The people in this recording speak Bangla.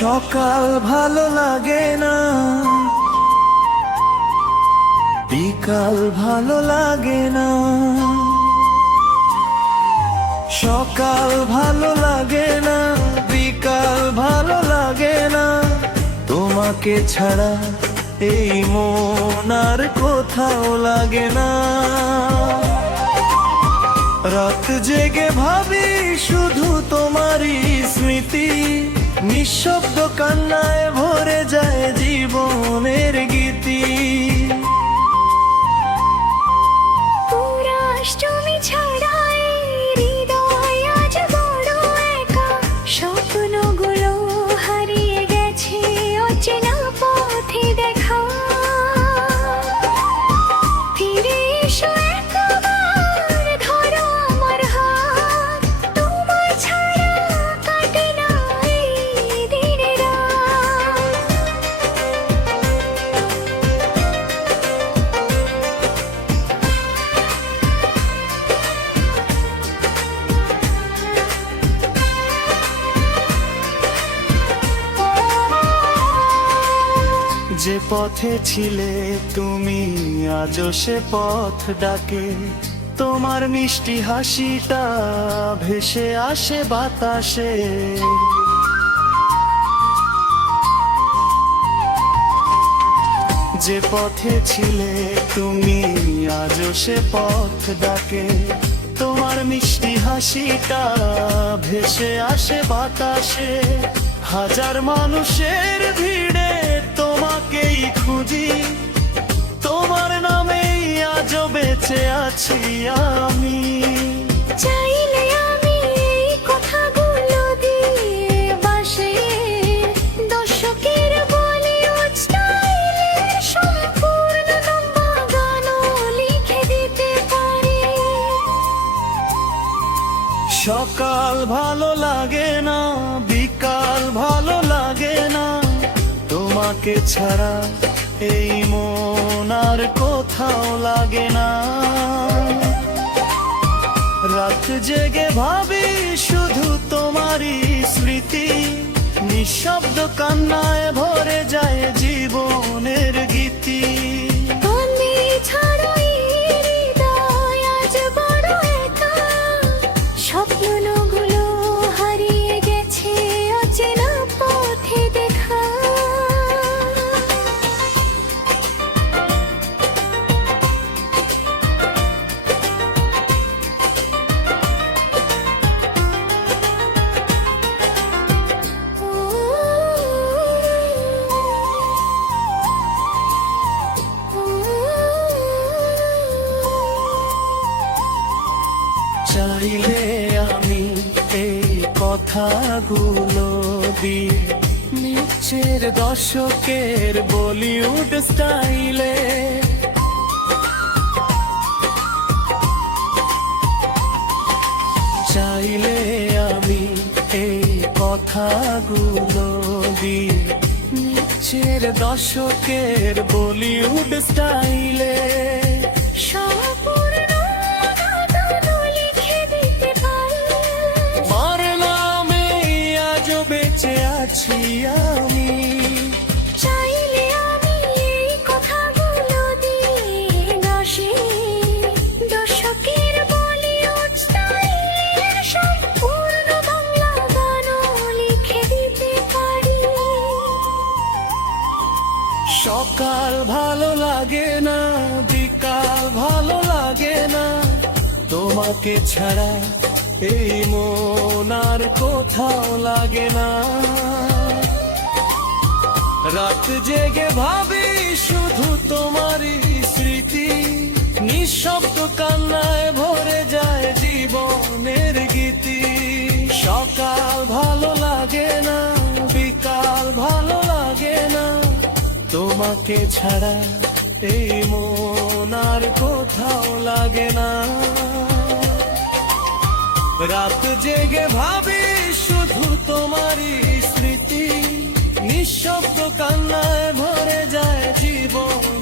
সকাল ভালো লাগে না, বিকাল ভালো লাগে না। সকাল ভালো লাগে না, বিকাল ভালো লাগে না। তোমাকে ছাড়া এই মন আর কোথাও লাগে না। রাত জেগে ভাবি শুধু তোমারই স্মৃতি, নিঃশব্দ কান্নায় ভরে যায় জীবনের গীতি। পুরাষ্টমী ছাড়াই হৃদয় আজ বড় একা, স্বপ্নগুলো হারিয়ে গেছে অচেনা পথে দেখা। ফিরে এসো একবার, ধরো আমার হাত, তোমার ছাড়া কাটে না এই দিনের রাত। যে পথে ছিলে তুমি আজও সে পথ ডাকে, তোমার মিষ্টি হাসিটা ভেসে আসে বাতাসে। যে পথে ছিলে তুমি আজও সে পথ ডাকে, তোমার মিষ্টি হাসিটা ভেসে আসে বাতাসে। হাজার মানুষের ভিড়ে তোমাকেই খুঁজি, তোমার নামেই আজও বেঁচে আছি আমি। চাইলে আমি এই কথাগুলো দিয়ে বাসে দর্শকের বলিউড স্টাইলের সম্পূর্ণ লম্বা গানও লিখে দিতে পারি। সকাল ভালো লাগে না, বিকাল ভালো লাগে না। তোমাকে ছাড়া এই মন আর কোথাও লাগে না। রাত জেগে ভাবি শুধু তোমারই স্মৃতি, নিঃশব্দ কান্নায় ভরে যায় জীবনের গীতি। আমি ছাড়াই হৃদয় আজ বড় একা, স্বপ্নগুলো হারিয়ে গেছে অচেনা পথে দেখা। চাইলে আমি এই কথাগুলো দিয়ে নিচের দশকের বলিউড স্টাইলে চাইলে আমি এই কথাগুলো দিয়ে নিচের দশকের বলিউড স্টাইলে সম্পূর্ণ গানও লিখে দিতে পারি। তোমার নামে আজও বেঁচে আছি আমি। চাইলে আমি এই কথাগুলো দিয়ে গাসি দর্শকের বলিউড স্টাইলের সম্পূর্ণ বাংলা গানও লিখে দিতে পারি। সকাল ভালো লাগে না, বিকাল ভালো লাগে না। তোমাকে ছাড়া এই মন আর কোথাও লাগে না। রাত জেগে ভাবি শুধু তোমারই স্মৃতি, নিঃশব্দ কান্নায় ভরে যায় জীবনের গীতি। সকাল ভালো লাগে না, বিকাল ভালো লাগে না। তোমাকে ছাড়া এই মন আর কোথাও লাগে না। রাত জেগে ভাবি শুধু তোমারই স্মৃতি, নিঃশব্দ কান্নায় ভরে যায় জীবন